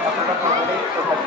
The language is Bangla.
আপনারা সকলেই